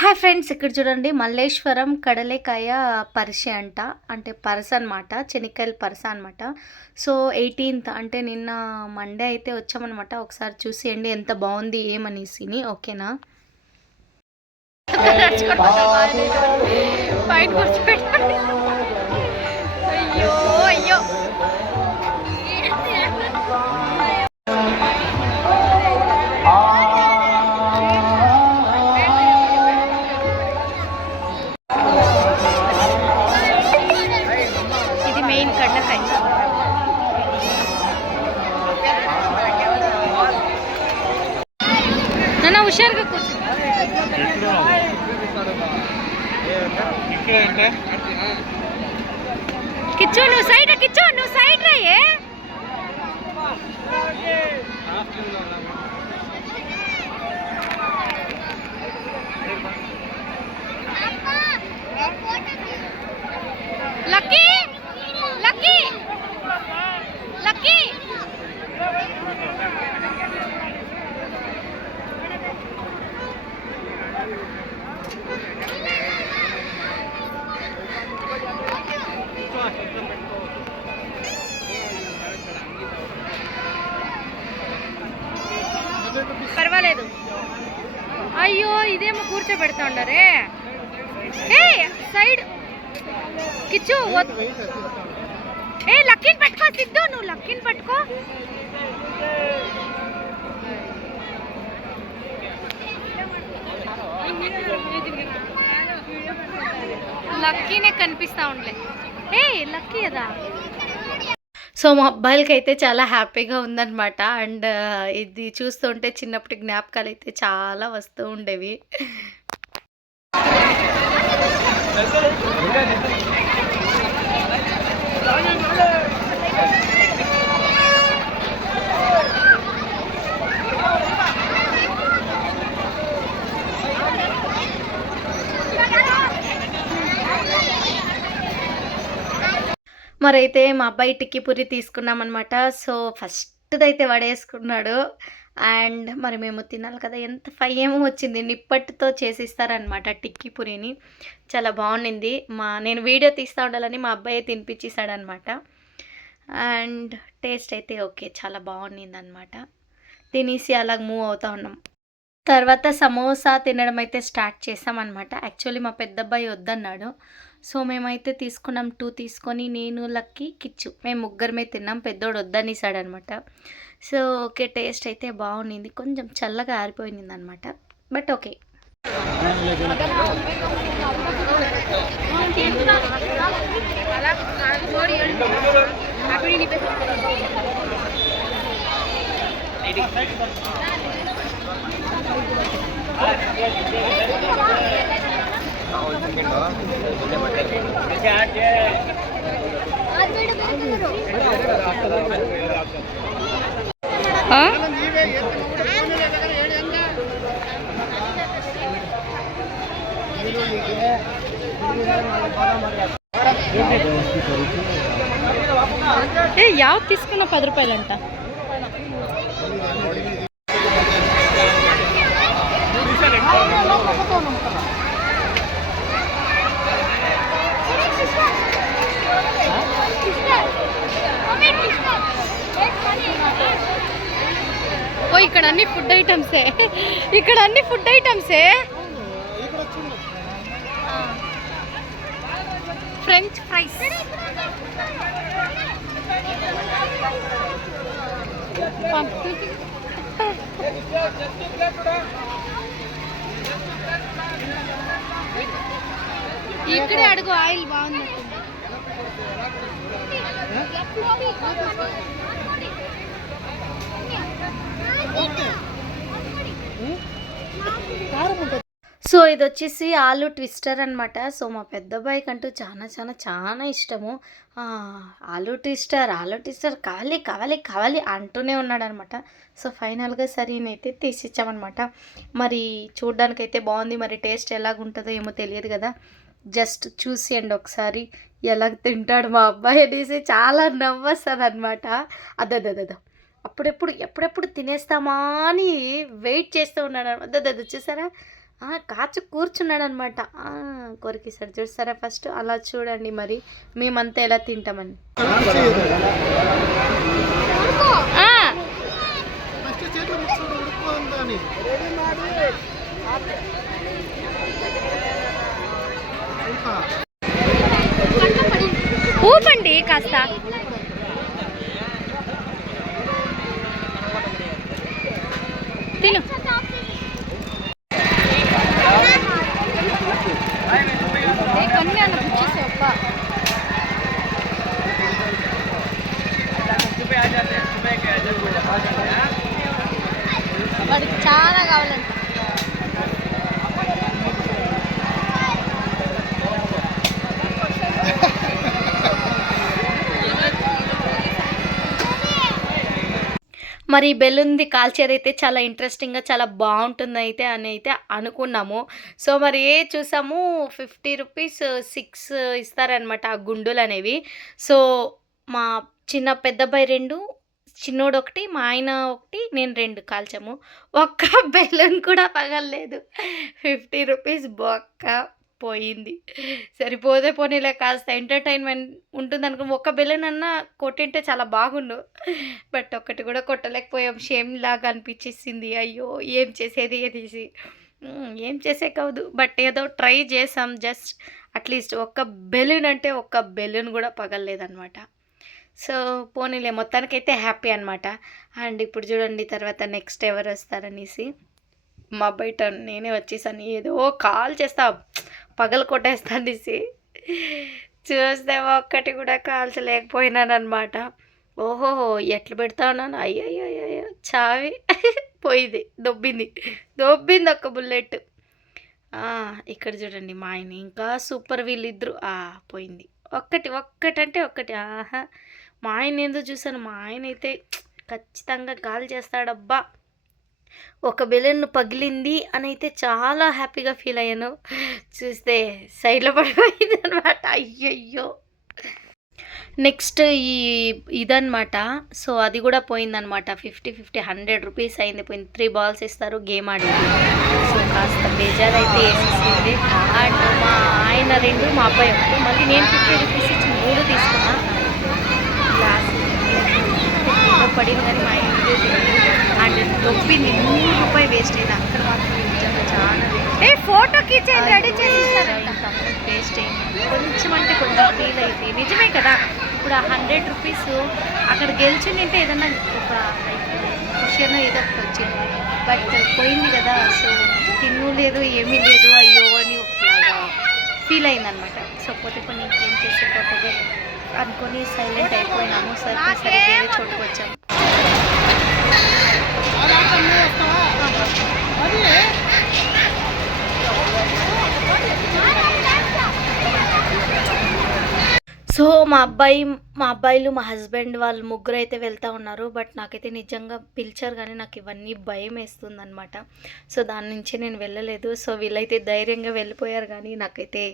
Hi friends ఇక్కడ చూడండి మల్లేశ్వరం కడలేకాయ పరిషె అంట. అంటే పరస అనమాట చెనిక్కాయల పరస అనమాట సో ఎయిటీన్త్ అంటే నిన్న మండే అయితే వచ్చామన్నమాట. ఒకసారి చూసేయండి ఎంత బాగుంది ఏమనేసిని ఓకేనా? పైన కిచ్చు నువ్వు సైడ్ కిచ్చు నువ్వు సైడ్ రాయే లక్కీ లక్కీ లక్కీ పర్వాలేదు అయ్యో ఇదేమో ఉండరే ఏ సైడ్. కిచ్చు ఏ లక్కీని పట్టుకో సిద్ధు నువ్వు లక్కీని పట్టుకో. లక్కీనే కనిపిస్తా ఉండలే ఏ లక్కీ కదా సో మా అబ్బాయిలకి అయితే చాలా హ్యాపీగా ఉందన్నమాట. అండ్ ఇది చూస్తుంటే చిన్నప్పటి జ్ఞాపకాలు అయితే చాలా వస్తూ ఉండేవి. మరైతే మా అబ్బాయి టిక్కి పూరి తీసుకున్నామన్నమాట. సో ఫస్ట్ది అయితే వడేసుకున్నాడు. అండ్ మరి మేము తినాలి కదా ఎంత ఫై ఏమో వచ్చింది నిప్పట్టుతో చేసిస్తారనమాట టిక్కీ పూరిని. చాలా బాగుండింది. మా నేను వీడియో తీస్తూ ఉండాలని మా అబ్బాయి తినిపించేసాడనమాట అండ్ టేస్ట్ అయితే ఓకే చాలా బాగుండింది అనమాట తినేసి అలా మూవ్ అవుతూ ఉన్నాం. తర్వాత సమోసా తినడం అయితే స్టార్ట్ చేసామన్నమాట. యాక్చువల్లీ మా పెద్దబ్బాయి వద్దన్నాడు. సో మేమైతే తీసుకున్నాం టూ తీసుకొని నేను లక్కీ కిచ్చు. మేము ముగ్గురమే తిన్నాం. పెద్దోడు వద్దనిసాడు అనమాట సో ఓకే టేస్ట్ అయితే బాగుండింది. కొంచెం చల్లగా ఆరిపోయింది అనమాట బట్ ఓకే. ఏ యావ్ తీసుకున్న పది రూపాయలంట ఇక్కడ అన్ని ఫుడ్ ఐటమ్సే ఇక్కడ అన్ని ఫుడ్ ఐటమ్సే ఫ్రెంచ్ ఫ్రైస్ ఇక్కడే అడుగు ఆయిల్ బాగుంది. సో ఇది వచ్చేసి ఆలు ట్విస్టర్ అనమాట సో మా పెద్ద అబ్బాయికి అంటూ చాలా చాలా చాలా ఇష్టము. ఆలు ట్విస్టర్ ఆలు ట్విస్టర్ కావాలి కావాలి కావాలి అంటూనే ఉన్నాడు అనమాట సో ఫైనల్గా సరే నేనైతే తీసిచ్చామన్నమాట. మరి చూడ్డానికైతే బాగుంది. మరి టేస్ట్ ఎలాగుంటుందో ఏమో తెలియదు కదా. జస్ట్ చూసేయండి ఒకసారి. ఎలా తింటాడు మా అబ్బాయి అనేసి చాలా నవ్వస్తుంది అనమాట అదదదదో. అప్పుడెప్పుడు ఎప్పుడెప్పుడు తినేస్తామా అని వెయిట్ చేస్తూ ఉన్నాడు అదదదు చూసారా? కాచు కూర్చున్నాడు అనమాట కొరికిస్తాడు చూస్తారా ఫస్ట్? అలా చూడండి మరి. మేమంతా ఎలా తింటామని ఆ, ఫస్ట్ చేతులు ముట్టుకుంటూ ఉడుకోందని ఇంకా ఊపండి కాస్త తిను వాడికి చాలా కావాలంట మరి బెలూన్ది కాల్చేది అయితే చాలా ఇంట్రెస్టింగ్గా చాలా బాగుంటుంది అయితే అని అయితే అనుకున్నాము. సో మరి ఏ చూసాము ఫిఫ్టీ రూపీస్ సిక్స్ ఇస్తారనమాట ఆ గుండులు అనేవి సో మా చిన్న పెద్దబ్బాయి రెండు చిన్నోడు ఒకటి మా ఆయన ఒకటి నేను రెండు కాల్చాము. ఒక్క బెలూన్ కూడా పగలలేదు. ఫిఫ్టీ రూపీస్ బొక్క. పోయింది. సరిపోతే పోనీలే కాస్త ఎంటర్టైన్మెంట్ ఉంటుంది అనుకో ఒక్క బెలూన్ అన్నా కొట్టింటే చాలా బాగుండు. బట్ ఒక్కటి కూడా కొట్టలేకపోయాం. షేమ్ లాగా అనిపించేసింది. అయ్యో ఏం చేసేది అనేసి ఏం చేసే కాదు. బట్ ఏదో ట్రై చేసాం. జస్ట్ అట్లీస్ట్ ఒక్క బెలూన్ అంటే ఒక్క బెలూన్ కూడా పగలలేదనమాట సో పోనీలే మొత్తానికైతే హ్యాపీ అనమాట అండ్ ఇప్పుడు చూడండి తర్వాత నెక్స్ట్ ఎవరు వస్తారనేసి మా బయట నేనే వచ్చేసాను. ఏదో కాల్ చేస్తా. పగలు కొట్టేస్తానేసి చూస్తే ఒక్కటి కూడా కాల్చలేకపోయినానమాట ఓహోహో ఓహో ఎట్లా పెడతా ఉన్నాను అయ్యో అయ్యో చావి. పోయింది దొబ్బింది. దొబ్బింది ఒక్క బుల్లెట్. ఆ, ఇక్కడ చూడండి మా ఆయన. ఇంకా సూపర్ వీళ్ళిద్దరు. ఆ పోయింది. ఒక్కటి ఒక్కటంటే ఒక్కటి. ఆహా. మా ఆయన ఏందో చూసాను మా ఆయన అయితే ఖచ్చితంగా కాల్ చేస్తాడబ్బా. ఒక బెలూన్ పగిలింది అని అయితే చాలా హ్యాపీగా ఫీల్ అయ్యాను. చూస్తే సైడ్లో పడిపోయింది అనమాట అయ్యయ్యో. నెక్స్ట్ ఈ ఇదనమాట సో అది కూడా పోయిందనమాట ఫిఫ్టీ ఫిఫ్టీ హండ్రెడ్ రూపీస్ అయింది. పోయింది. త్రీ బాల్స్ ఇస్తారు. గేమ్ ఆడేది. సో కాస్త బేజార్ అయితే వేసేసింది. అండ్ మా ఆయన రెండు మా అబ్బాయి ఒకటి. మళ్ళీ నేను ఫిఫ్టీ రూపీస్ ఇచ్చి మూడు తీసుకున్నా. గ్లాస్ పడింది కానీ మా ఆయన అండ్ నొప్పింది నూరు రూపాయి వేస్ట్ అయింది అక్కడ మాత్రం నిజంగా చాలా ఏ ఫోటోకి రెడీ చేసి వేస్ట్ అయింది కొంచెం అంటే కొంచెం ఫీల్ అయితే. నిజమే కదా? ఇప్పుడు ఆ హండ్రెడ్ రూపీస్ అక్కడ గెలిచిందంటే ఏదన్నా ఒక క్వశ్చన్ ఏదో ఒకటి వచ్చింది. బట్ పోయింది కదా సో తిన్ను లేదు ఏమీ లేదు అయ్యో అని ఫీల్ అయిందనమాట సో పోతే కొన్ని ఇంకేం చేసేపోతుంది అనుకొని సైలెంట్ అయిపోయినాము. సరే సరే వేరే చోటుకు వచ్చాము మా అబ్బాయి మా అబ్బాయిలు మా హస్బెండ్ వాళ్ళు ముగ్గురు అయితే వెళ్తూ ఉన్నారు. బట్ నాకైతే నిజంగా పిలిచారు కానీ నాకు ఇవన్నీ భయం వేస్తుంది అనమాట సో దాని నుంచి నేను వెళ్ళలేదు. సో వీళ్ళైతే ధైర్యంగా వెళ్ళిపోయారు కానీ నాకైతే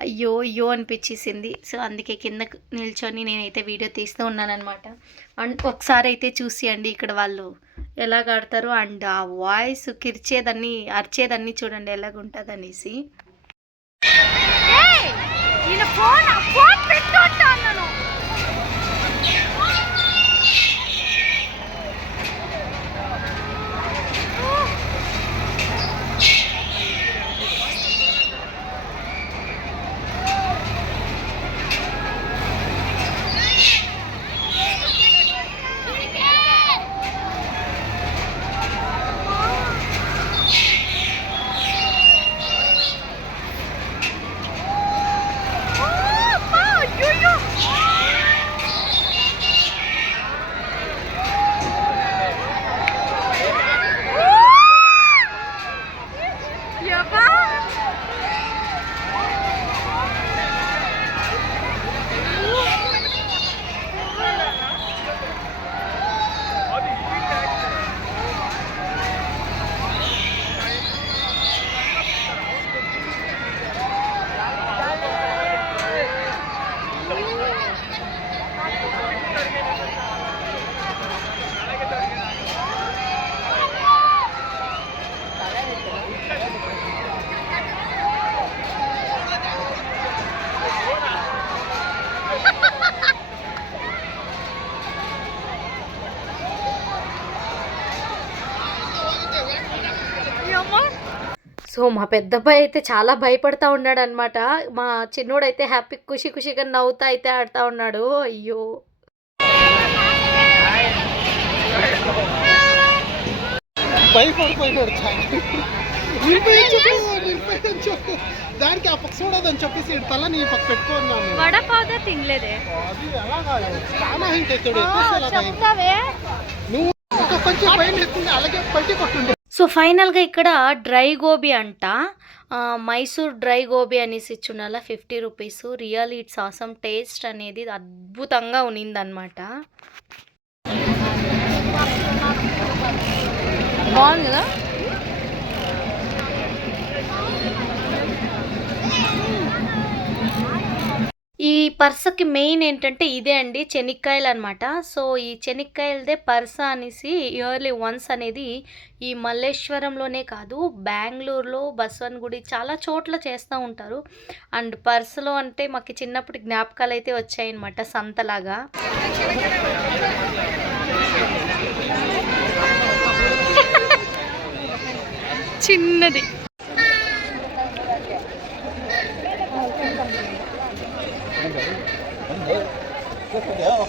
అయ్యో అయ్యో అనిపించేసింది. సో అందుకే కింద నిల్చొని నేనైతే వీడియో తీస్తూ ఉన్నానమాట అండ్ ఒకసారి అయితే చూసి అండి ఇక్కడ వాళ్ళు ఎలా ఆడతారు అండ్ ఆ వాయిస్ కిర్చేదాన్ని అరిచేదాన్ని చూడండి ఎలాగుంటుంది போன் போன் பெற்றோட்டான் సో మా పెద్దబ్బాయి అయితే చాలా భయపడతా ఉన్నాడు అనమాట మా చిన్నోడు అయితే హ్యాపీ ఖుషి ఖుషిగా నవ్వుతా అయితే ఆడుతూ ఉన్నాడు. అయ్యో. భయపడిపోయినాడు దానికి ఆ పక్క చూడదని చెప్పేసి ఈడు తల నీ పక్క పెట్టుకున్నాను వడపావుదా తినలేదే? అది ఎలాగా? చాలా హైట్ అవుతాడు నువ్వు కొంచెం పైన ఎత్తుంది అలాగే పట్టి కొట్టుండే. సో ఫైనల్గా ఇక్కడ డ్రై గోబీ అంట. మైసూర్ డ్రై గోబీ అనేసి ఇచ్చుండాల fifty rupees. Real it's awesome taste అనేది అద్భుతంగా ఉన్నిందనమాట బాగుంది కదా? ఈ పర్సకి మెయిన్ ఏంటంటే ఇదే అండి చెనిక్కాయలు అనమాట సో ఈ చెనిక్కాయలదే పర్స అనేసి ఇయర్లీ వన్స్ అనేది ఈ మల్లేశ్వరంలోనే కాదు బెంగళూరులో బస్వన్గుడి చాలా చోట్ల చేస్తూ ఉంటారు. అండ్ పర్సులో అంటే మాకు చిన్నప్పటి జ్ఞాపకాలు అయితే వచ్చాయన్నమాట సంతలాగా. చిన్నది. Meu, que legal.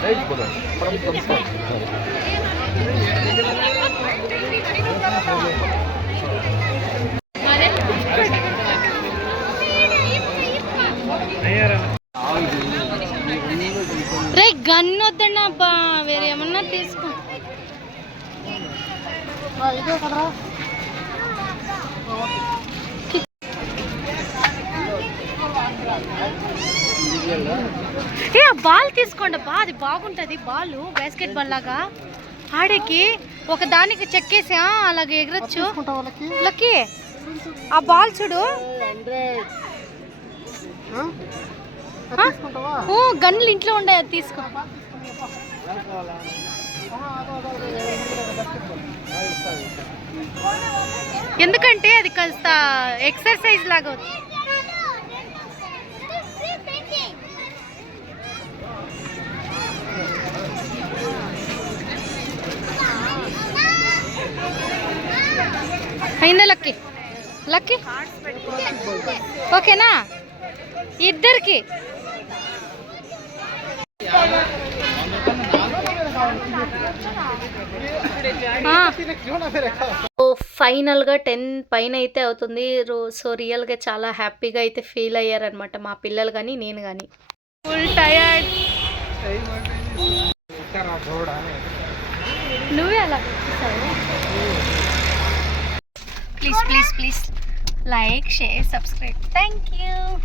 Hey, brother. Come, come, come. రే గన్ వద్దండి అబ్బా. వేరే ఏమన్నా తీసుకో. ఏ బాల్ తీసుకోండి అబ్బా. అది బాగుంటది బాల్ బాస్కెట్ బాల్ లాగా. ఆడేకి ఒక దానికి చెక్కేసి అలాగే ఎగరొచ్చు. లక్కీ ఆ బాల్ చూడు. గన్నులు ఇంట్లో ఉండే అది తీసుకో. ఎందుకంటే అది కాస్త ఎక్సర్సైజ్ లాగా అయిందా లక్కీ. లక్కీ? ఓకేనా? ఇద్దరికి. ఫైనల్గా టెన్ పైన అయితే అవుతుంది. రో- సో రియల్గా చాలా హ్యాపీగా అయితే ఫీల్ అయ్యారనమాట మా పిల్లలు కానీ నేను కానీ ఫుల్ టయర్డ్ నువ్వే అలా please please please like share subscribe. Thank you.